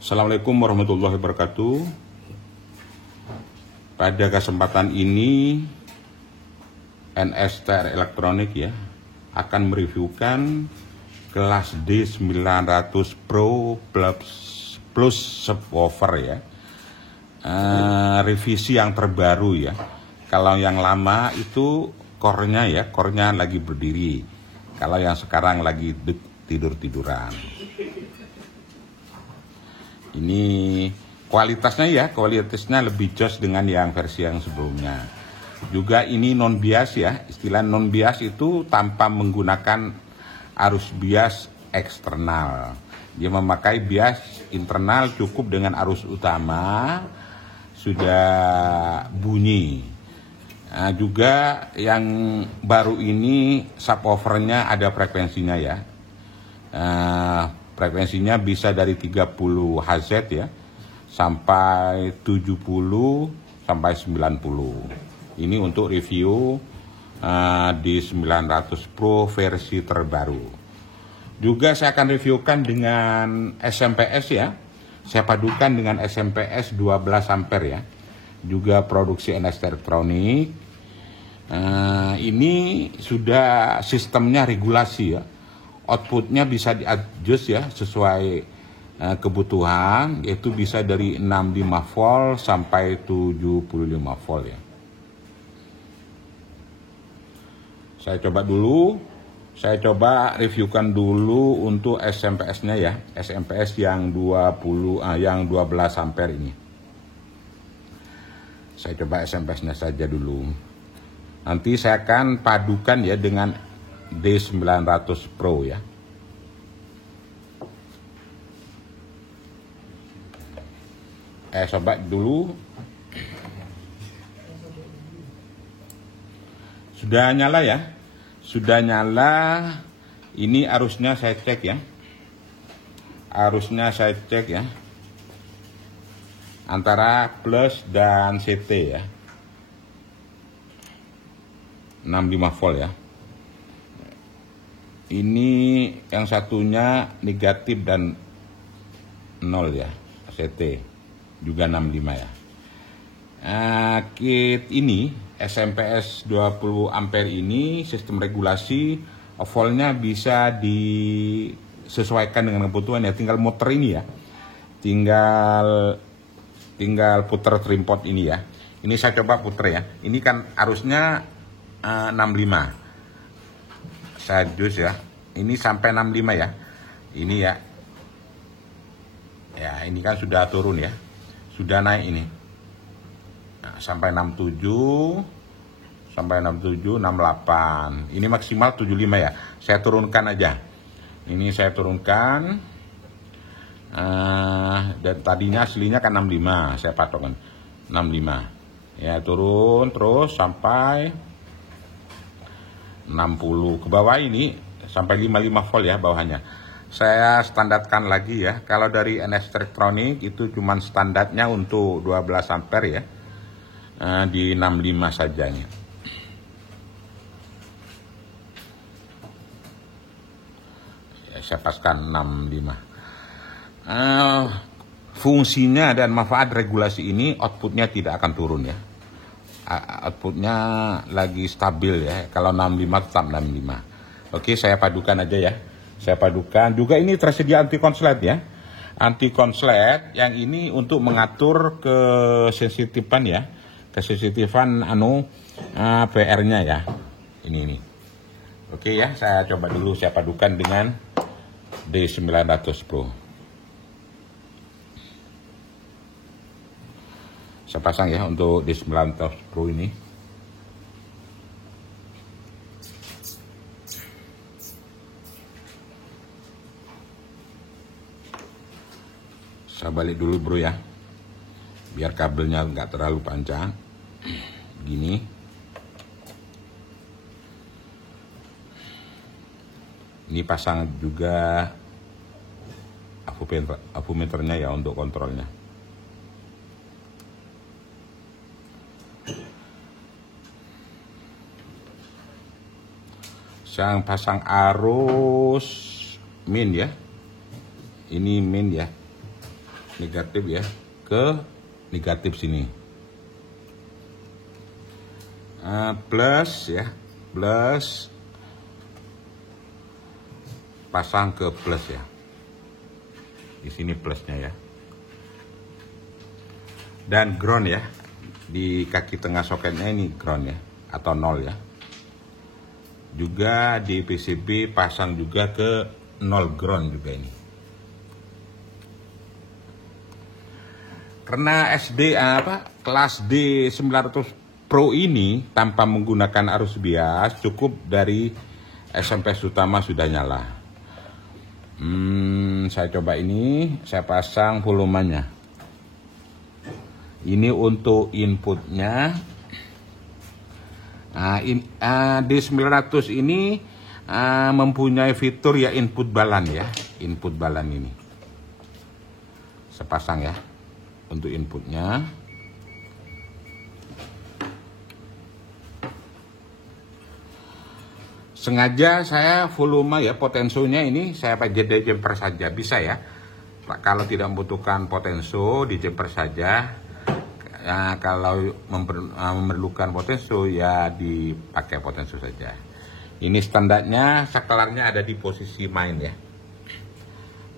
Assalamualaikum warahmatullahi wabarakatuh. Pada kesempatan ini NSTR Elektronik ya akan mereviewkan kelas D900 Pro Plus subwoofer ya. Revisi yang terbaru ya. Kalau yang lama itu core-nya lagi berdiri. Kalau yang sekarang lagi tidur-tiduran. Ini kualitasnya lebih jos dengan yang versi yang sebelumnya. Juga ini non bias ya. Istilah non bias itu tanpa menggunakan arus bias eksternal. Dia memakai bias internal cukup dengan arus utama sudah bunyi. Nah, juga yang baru ini subwoofernya ada frekuensinya ya. Frekuensinya bisa dari 30 Hz ya sampai 70 sampai 90. Ini untuk review D900 Pro versi terbaru. Juga saya akan reviewkan dengan SMPS ya. Saya padukan dengan SMPS 12 ampere ya. Juga produksi NSTR Elektronik. Ini sudah sistemnya regulasi ya. Outputnya bisa di-adjust ya sesuai kebutuhan, yaitu bisa dari 65 volt sampai 75 volt ya. Saya coba reviewkan dulu untuk SMPS-nya ya, SMPS yang 12 ampere ini. Saya coba SMPS-nya saja dulu. Nanti saya akan padukan ya dengan D900 Pro ya. Coba dulu. Sudah nyala ya? Sudah nyala. Ini arusnya saya cek ya. Arusnya saya cek ya. Antara plus dan CT ya. 65 volt ya. Ini yang satunya negatif dan 0 ya, CT juga 65 ya. Kit ini SMPS 20 ampere ini sistem regulasi voltnya bisa disesuaikan dengan kebutuhan ya. Tinggal muter ini ya, tinggal puter trimpot ini ya. Ini saya coba puter ya. Ini kan arusnya 65. Saya jus ya. Ini sampai 65 ya. Ini ya. Ya, ini kan sudah turun ya. Sudah naik ini. Nah, sampai 67, 68. Ini maksimal 75 ya. Saya turunkan aja. Ini saya turunkan. Dan tadinya aslinya kan 65, saya patokkan 65. Ya, turun terus sampai 60 ke bawah ini sampai 55 volt ya bawahnya. Saya standarkan lagi ya. Kalau dari NSTR Elektronik itu cuman standarnya untuk 12 ampere ya. Di 65 saja nih. Ya, saya paskan 65. Fungsinya dan manfaat regulasi ini outputnya tidak akan turun ya. Outputnya lagi stabil ya. Kalau 65 tetap 65. Oke, saya padukan aja ya. Saya padukan. Juga ini tersedia anti konslet ya. Anti konslet yang ini untuk mengatur kesensitifan ya. Kesensitifan PR-nya ya. Ini. Oke ya, saya coba dulu saya padukan dengan D900 Pro. Saya pasang ya untuk D900 Pro ini. Saya balik dulu bro ya. Biar kabelnya nggak terlalu panjang. Gini. Ini pasang juga avometernya ya untuk kontrolnya. Saya pasang arus min ya. Ini min ya. negatif ya, ke negatif sini. Plus ya, plus pasang ke plus ya. Di sini plusnya ya. Dan ground ya. Di kaki tengah soketnya ini ground ya, atau 0 ya. Juga di PCB pasang juga ke 0 ground juga ini. Karena kelas D 900 Pro ini tanpa menggunakan arus bias, cukup dari SMP utama sudah nyala. Saya coba ini, saya pasang volumenya. Ini untuk inputnya. D900 ini mempunyai fitur ya input balan ya, input balan ini. Saya pasang ya untuk inputnya. Sengaja saya volume ya, potensionya ini saya pakai jumper saja, bisa ya. Kalau tidak membutuhkan potensio, di jumper saja. Kalau memerlukan potensio ya dipakai potensio saja. Ini standarnya, saklarnya ada di posisi main ya.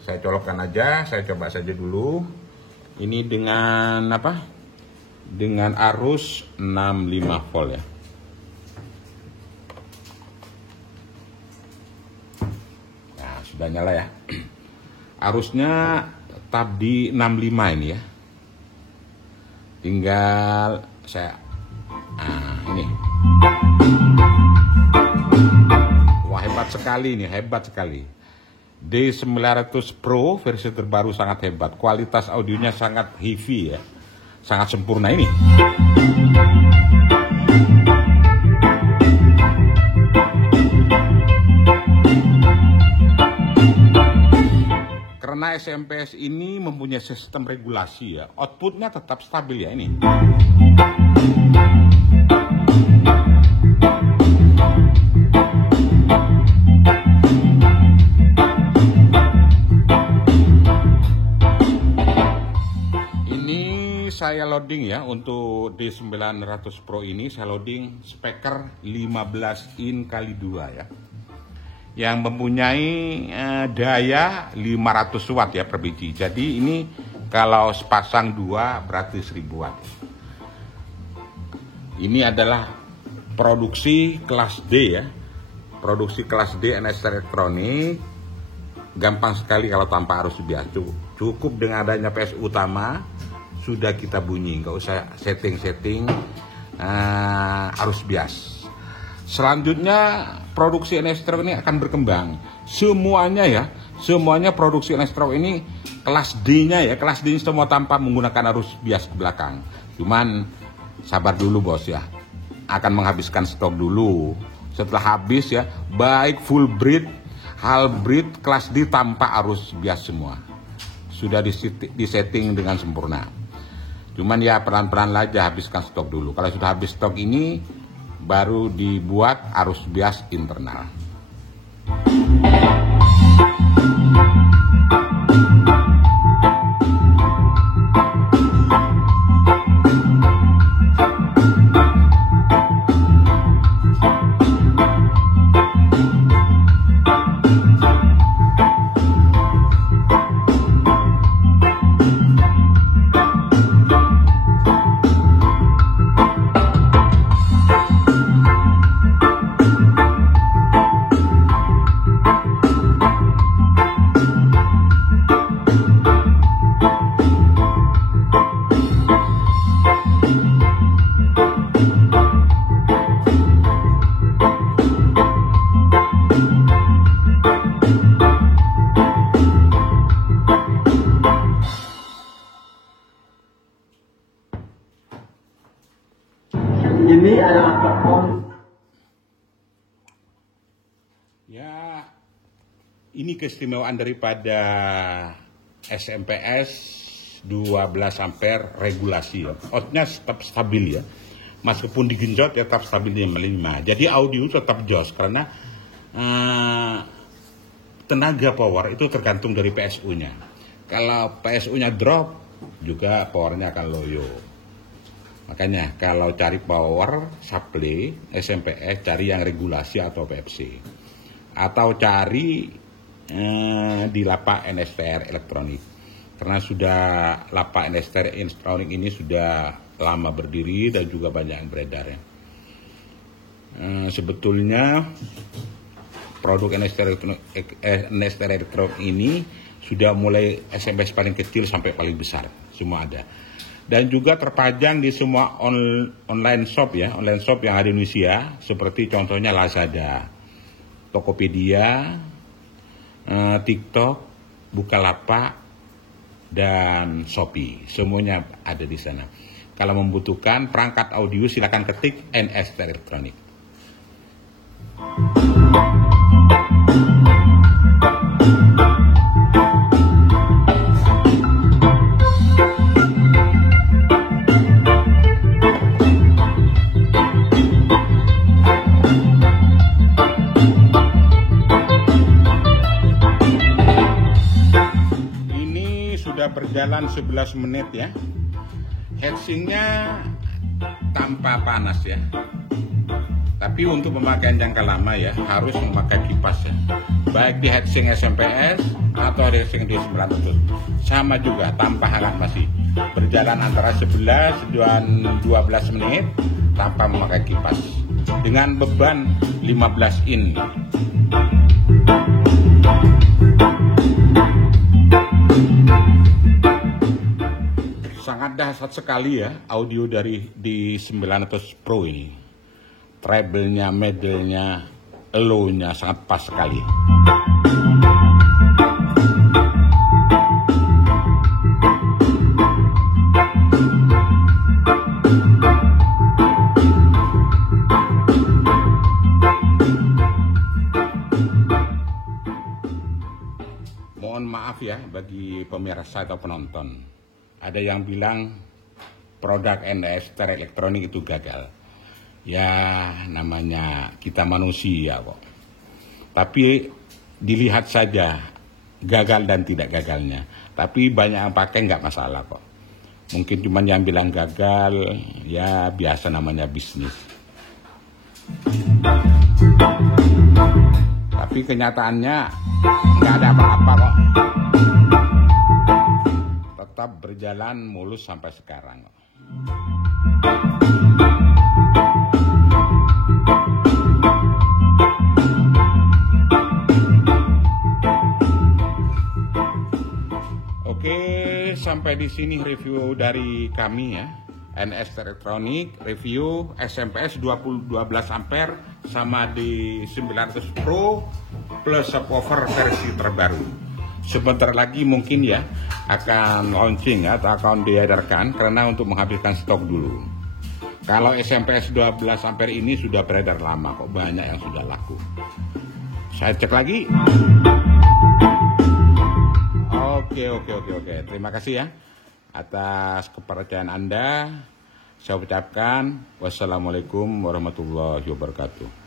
Saya colokkan aja, saya coba saja dulu. Ini dengan apa? Dengan arus 65 volt ya. Sudah nyala ya. Arusnya tetap di 65 ini ya. Tinggal saya ini. Wah, hebat sekali ini, hebat sekali. D900 Pro versi terbaru sangat hebat. Kualitas audionya sangat heavy ya. Sangat sempurna ini. Karena SMPS ini mempunyai sistem regulasi ya, outputnya tetap stabil ya ini. Ini saya loading ya, untuk D900 Pro ini saya loading speaker 15 in kali 2 ya. Yang mempunyai daya 500 watt ya per biji. Jadi ini kalau sepasang 2 berarti 1000 watt. Ini adalah produksi kelas D ya. Produksi kelas D NS elektronik. Gampang sekali kalau tanpa arus bias. Cukup dengan adanya PS utama sudah kita bunyi, nggak usah setting-setting arus bias. Selanjutnya produksi Enestro ini akan berkembang. Semuanya ya, semuanya produksi Enestro ini kelas D-nya ya, kelas D semua tanpa menggunakan arus bias ke belakang. Cuman sabar dulu bos ya, akan menghabiskan stok dulu. Setelah habis ya, baik full breed, half breed, kelas D tanpa arus bias semua. Sudah disetting dengan sempurna. Cuman ya pelan-pelan aja, habiskan stok dulu. Kalau sudah habis stok ini, baru dibuat arus bias internal. Ini adalah platform. Ya, ini keistimewaan daripada SMPS 12 ampere regulasi ya. Outnya tetap stabil ya. Meskipun digenjot ya tetap stabil di 5. Jadi audio tetap jos karena tenaga power itu tergantung dari PSU-nya. Kalau PSU-nya drop, juga powernya akan loyo. Makanya kalau cari power supply SMPS, cari yang regulasi atau PFC. Atau cari di lapak NSTR elektronik. Karena sudah lapak NSTR elektronik ini sudah lama berdiri dan juga banyak yang beredar ya. Sebetulnya produk NSTR elektronik ini sudah mulai SMS paling kecil sampai paling besar, semua ada. Dan juga terpajang di semua online shop ya, online shop yang ada di Indonesia, seperti contohnya Lazada, Tokopedia, TikTok, Bukalapak, dan Shopee. Semuanya ada di sana. Kalau membutuhkan perangkat audio silakan ketik NSTR elektronik. Berjalan 11 menit ya. Heatsingnya tanpa panas ya. Tapi untuk pemakaian jangka lama ya harus memakai kipas ya. Baik di heatsing SMPS atau di heatsing D900. Sama juga tanpa hangat masih. Berjalan antara 11 dan 12 menit tanpa memakai kipas. Dengan beban 15 in. Sangat dahsyat sekali ya audio dari D900 Pro ini. Treble-nya, middle-nya, low-nya sangat pas sekali. Mohon maaf ya bagi pemirsa atau penonton. Ada yang bilang produk NSTR elektronik itu gagal. Ya namanya kita manusia kok. Tapi dilihat saja gagal dan tidak gagalnya. Tapi banyak yang pakai nggak masalah kok. Mungkin cuma yang bilang gagal, ya biasa namanya bisnis. Tapi kenyataannya nggak ada apa-apa kok. Tetap berjalan mulus sampai sekarang. Oke, sampai di sini review dari kami ya. NSTR elektronik, review SMPS 12 ampere sama di 900 Pro plus subwoofer versi terbaru. Sebentar lagi mungkin ya akan launching atau akan diedarkan karena untuk menghabiskan stok dulu. Kalau SMPS 12 ampere ini sudah beredar lama kok, banyak yang sudah laku. Saya cek lagi. Oke. Terima kasih ya atas kepercayaan Anda. Saya ucapkan wassalamualaikum warahmatullahi wabarakatuh.